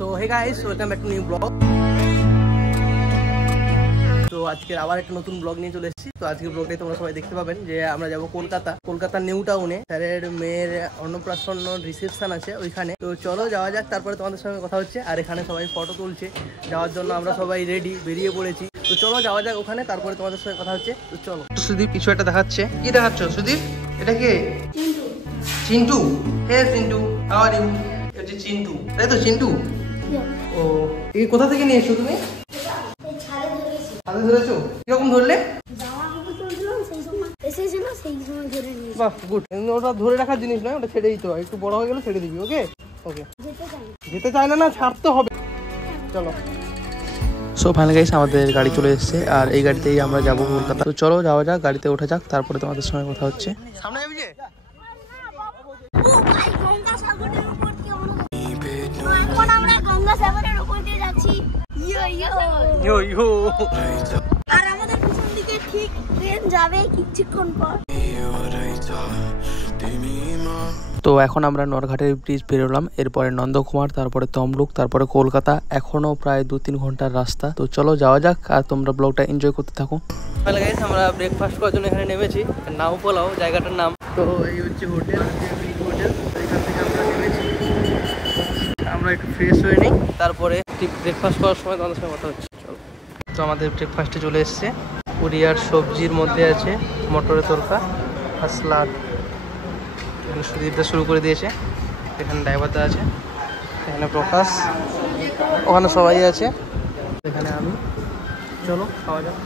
তো hey guys, welcome back to new blog. তো আজকে আবার একটা নতুন ব্লগ নিয়ে চলে এসেছি। তো আজকের ব্লগটাই তোমরা সবাই দেখতে পাবেন যে আমরা যাবো কলকাতার নিউ টাউনে। স্যারের মেয়ের অন্নপ্রাশন রিসেপশন আছে ওইখানে। তো চলো যাওয়া যাক, তারপরে তোমাদের সঙ্গে কথা হচ্ছে। আর এখানে সবাই ফটো তুলছে, যাওয়ার জন্য আমরা সবাই রেডি, বেরিয়ে পড়েছি। তো চলো যাওয়া যাক ওখানে, তারপরে তোমাদের সঙ্গে কথা হচ্ছে। তো চলো। সুদীপ কিছু একটা দেখাচ্ছে। কি দেখাচ্ছ সুদীপ? এটা কে? চিন্টু। হ্যাঁ চিন্টু, হাউ আর ইউ? এটা চিন্টু, তাই তো? চিন্টু। ও এই কোথা থেকে নিয়ে এসছো তুমি? ছাদে ধরেছো? কিরকম ধরলে? বাহ গুড। ওটা ধরে রাখার জিনিস নয়, ওটা ছেড়ে দিতে হয়। একটু বড় হয়ে গেলে ছেড়ে দিবি। ওকে ওকে। যেতে চায় না, ছাড়তে হবে। চলো। সো ফাইনালি গাইস, আমাদের গাড়ি চলে এসেছে আর এই গাড়িতেই আমরা যাবো কলকাতা। তো চলো যাওয়া যাক, গাড়িতে ওঠা যাক, তারপরে তোমাদের সঙ্গে কথা হচ্ছে। সামনে যাবি যে? তো এখন আমরা নরঘাটের ব্রিজ পেরোলাম, এরপরে নন্দকুমার, তারপরে তমলুক, তারপরে কলকাতা। এখনো প্রায় 2-3 ঘন্টার রাস্তা। তো চলো যাওয়া যাক আর তোমরা ব্লগটা এনজয় করতে থাকো। আমরা ব্রেকফাস্ট করার জন্য এখানে নেমেছি, নাও পোলাও জায়গাটার নাম। তো এই হচ্ছে হোটেল, এখান থেকে আমরা নেমেছি। আমরা একটু ফ্রেশ হয়ে নিই, তারপরে ঠিক ব্রেকফাস্ট করার সময় তোমাদের সঙ্গে কথা হচ্ছে। চলো। তো আমাদের ব্রেকফাস্টে চলে এসছে। পুরি আর সবজির মধ্যে আছে মটরের তরকা আর স্যালাড। এখানে সুদীপদা শুরু করে দিয়েছে, এখানে ড্রাইভারদা আছে, এখানে প্রকাশ, ওখানে সবাই আছে, এখানে আমি। চলো খাওয়া যাক।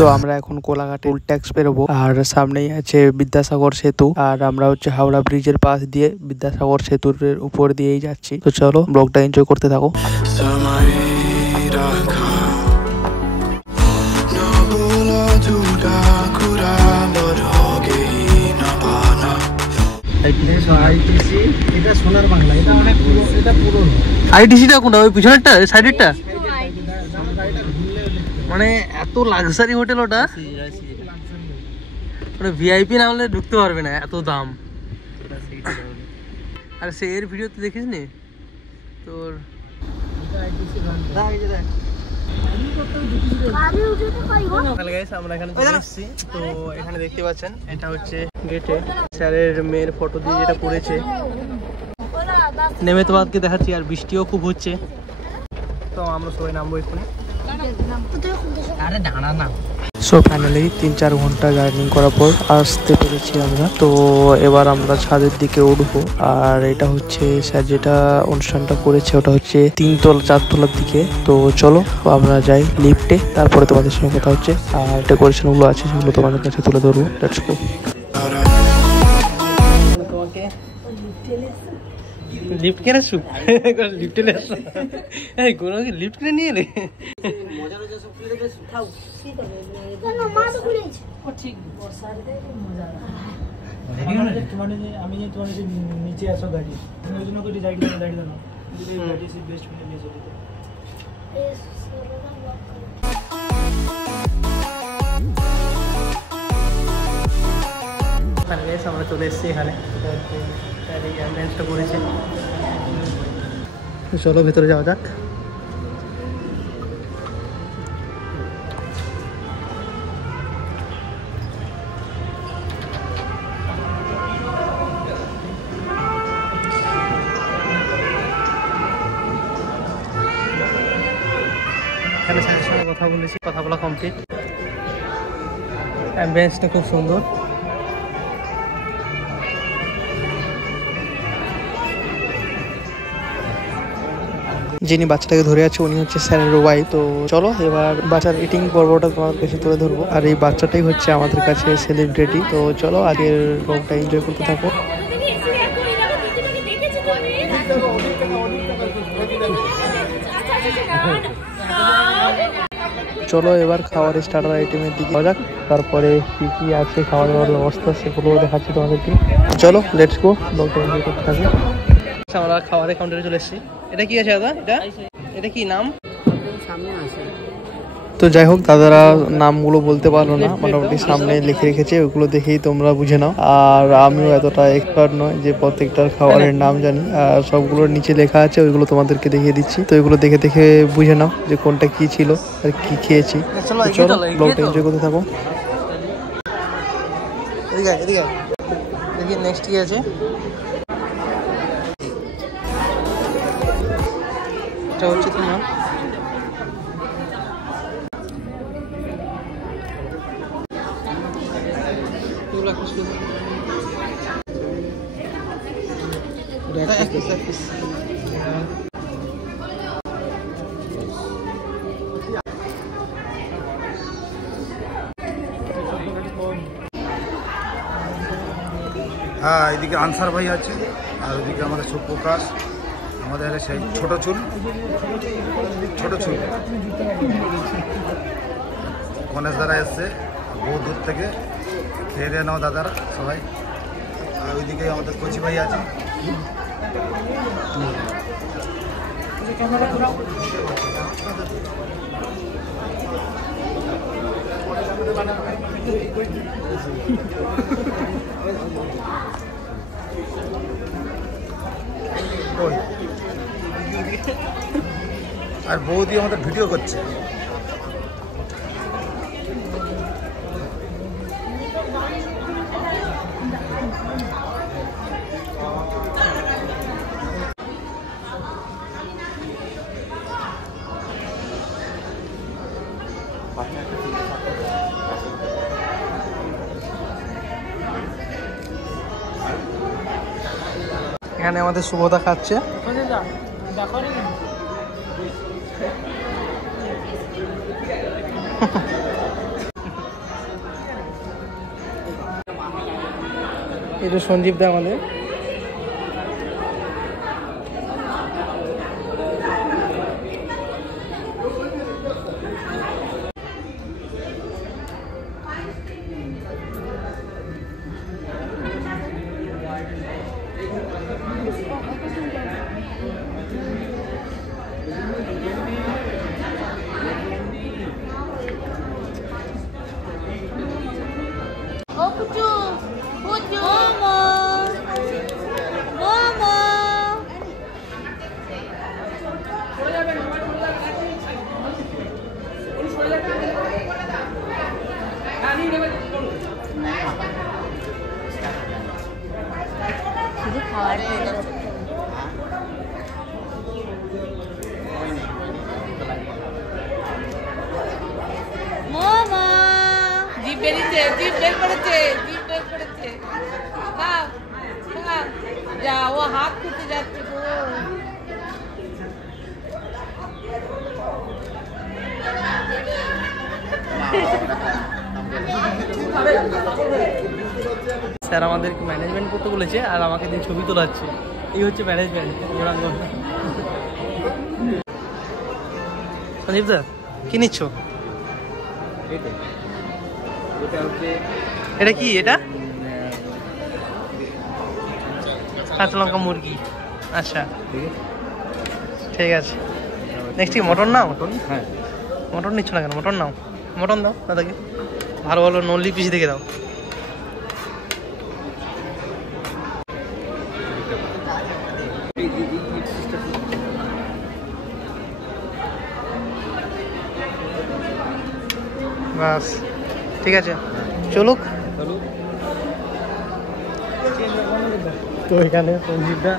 তো আমরা এখন কোলাঘাটে টোল ট্যাক্স বেরোবো, আর সামনেই আছে বিদ্যাসাগর সেতু, আর আমরা হচ্ছে হাওড়া ব্রিজের পাশ দিয়ে বিদ্যাসাগর সেতুর উপর দিয়েই যাচ্ছি। তো চলো ব্লগটা এনজয় করতে থাকো। আইটিসিটা কোনটা? ওই পিছনেরটা, সাইডেরটা? মানে এত লাক্সারি হোটেল ওটা, মানে ভিআইপি না হলে ঢুকতে পারবে না, এত দাম। আর সে এর ভিডিওতে দেখিস নি তোর? আমরা এখানে চলে এসেছি। তো এখানে দেখতে পাচ্ছেন, এটা হচ্ছে গেটে স্যারের মেয়ের ফটো দিয়ে যেটা করেছে। নেমে তোমাদেরকে দেখাচ্ছি, আর বৃষ্টিও খুব হচ্ছে। তো আমরা সবাই নামবো এখানে। সো ফাইনালি 3-4 ঘন্টা জার্নি করার পর আসতে পেরেছি আমরা। তো এবার আমরা ছাদের দিকে উঠবো, আর এটা হচ্ছে স্যার যেটা অনুষ্ঠানটা করেছে ওটা হচ্ছে 3-4 তলার দিকে। তো চলো আমরা যাই লিফটে, তারপরে তোমাদের সঙ্গে কথা হচ্ছে। আর ডেকোরেশন গুলো আছে সেগুলো তোমাদের কাছে তুলে ধরবো। Let's go. তোমাকে লিফট কেন আসু? লিফটে আসো, এই কোনো লিফট কিনে নিয়ে এলে? নিচে আসো গাড়ি, আমরা চলে এসেছি এখানে, অ্যাম্বুলেন্সটা করেছে। চলো ভেতরে যাওয়া যাক। এখানে স্যারের সঙ্গে কথা বলেছি, কথা বলা কমপ্লিট। অ্যাম্বুলেন্সটা খুব সুন্দর। যিনি বাচ্চাটাকে ধরে আছে উনি হচ্ছে স্যারের ওয়াইফ। তো চলো এবার বাচ্চার ইটিং পর্বটা তোমার কাছে তুলে ধরবো, আর এই বাচ্চাটাই হচ্ছে আমাদের কাছে সেলিব্রিটি। তো চলো আগের ব্লগটা এনজয় করতে থাকো। চলো এবার খাওয়ার স্টার্টার আইটেমের দিকে যাওয়া যাক, তারপরে কি কি আছে খাওয়া দাওয়ার ব্যবস্থা সেগুলো দেখাচ্ছি তোমাদেরকে। চলো লেটস গো, ব্লগটা এনজয় করতে থাকো। আমরা খাবারের কাউন্টারে চলে এসেছি। এটা কি আছে দাদা? এটা কি নাম? সামনে আছে তো যাই হোক, দাদারা নামগুলো বলতে পারলো না, মোটামুটি সামনে লিখে রেখেছে, ওগুলো দেখেই তোমরা বুঝে নাও। আর আমিও এতটা এক্সপার্ট নয় যে প্রত্যেকটার খাবারের নাম জানি, আর সবগুলোর নিচে লেখা আছে, ওইগুলো তোমাদেরকে দেখিয়ে দিচ্ছি। তো এগুলো দেখে দেখে বুঝে নাও যে কোনটা কি ছিল আর কি খেয়েছি। চলো ব্লগটা এনজয় করতে থাকো। এদিকে এদিকে দেখি নেক্সট কি আছে। এটা হচ্ছে তোমার হ্যাঁ, এদিকে আনসার ভাই আছে, আর ওদিকে আমাদের সুপ্রকাশ, আমাদের সেই ছোট চুল গণেশ দাদা এসছে বহু দূর থেকে, খেয়ে দিয়ে নাও দাদারা সবাই। আর ওইদিকে আমাদের কচি ভাই আছে। আর বৌদি আমাদের ভিডিও করছে। এখানে আমাদের শুভদা খাচ্ছে। এটা সঞ্জীব দা আমাদের। যাও, হাত খুঁজতে যাচ্ছে গো। স্যার আমাদেরকে ম্যানেজমেন্ট করতে বলেছে, আর আমাকে দিয়ে ছবি তোলাচ্ছে। এই হচ্ছে ম্যানেজমেন্ট। সঞ্জীব দা, কি নিচ্ছ? এটা কি? এটা কাঁচা লঙ্কা মুরগি। আচ্ছা ঠিক আছে। নেক্সট কি মটন নাও? হ্যাঁ, মটন নিচ্ছ না কেন? মটন নাও, মটন দাও দাদাকে। ভালো ভালো নলি পিস দেখে দাও। বাস ঠিক আছে, চলুক। তো এখানে সঞ্জীবদা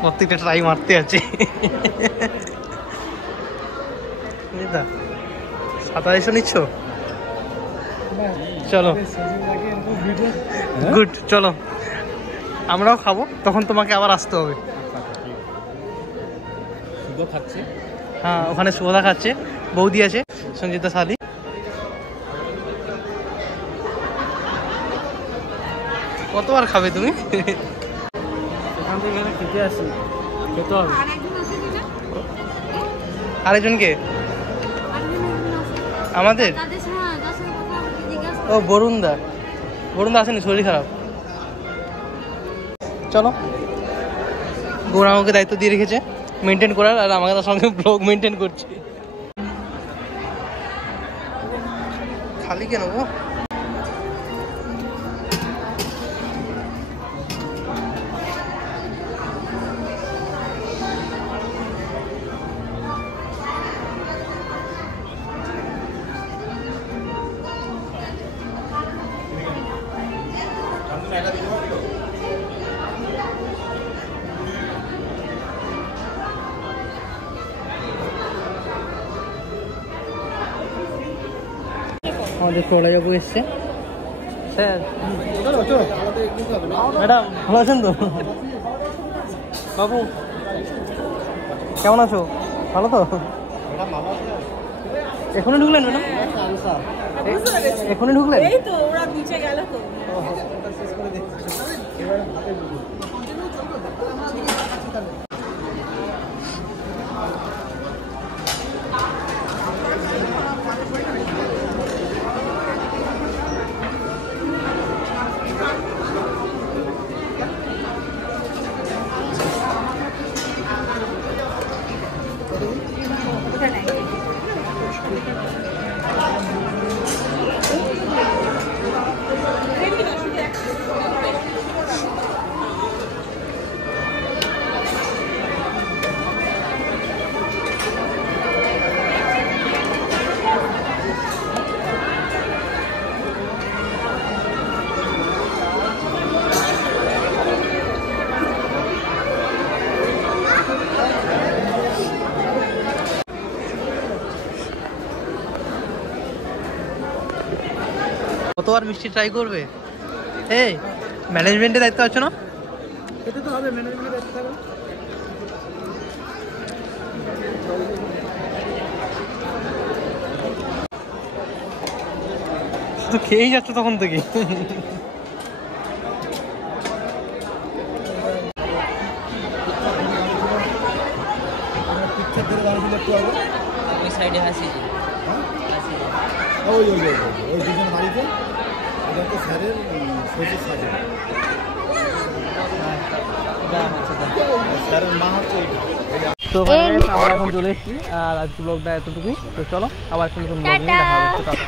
প্রত্যেকটা ট্রাই মারতে আছে। 2700 নিচ্ছ? চলো গুড, চলো আমরাও খাবো, তখন তোমাকে আবার আসতে হবে। হ্যাঁ, ওখানে সুভদা খাচ্ছে, বৌদি আছে, সঞ্জিতা শালি। কতবার খাবে তুমি? খেতে আসি, খেতে হবে। আরেকজনকে আমাদের? ও বরুণদা, বরুণদা আসেনি, শরীর খারাপ। চলো, গৌরাঙ্গকে দায়িত্ব দিয়ে রেখেছে মেনটেন করার, আর আমাদের সঙ্গে ব্লগ মেনটেন করছে। খালি কেন গো? আমাদের চলে যাবো এসছে স্যার। ম্যাডাম ভালো আছেন তো? বাবু কেমন আছো? ভালো তো? এখনই ঢুকলেন ম্যাডাম? এখনই ঢুকলেন? এই তো ওরা নিচে গেল তো। কতবার মিষ্টি ট্রাই করবে? এই ম্যানেজমেন্টের দায়িত্ব আছে না? এটা তো হবে, ম্যানেজমেন্টের দায়িত্ব থাকবে। শুধু খেয়েই যাচ্ছ তখন থেকে। ওই সাইডে হাসি ওই ওই ওই ওই দুজন বাড়িতে এটা তো স্যারের শ্বশুর সাজে স্যারের মা হচ্ছে এইটা। তো আমরা এখন চলে এসেছি আর আজকে ব্লগটা এতটুকুই। তো চলো আবার কোনো দেখা হবে।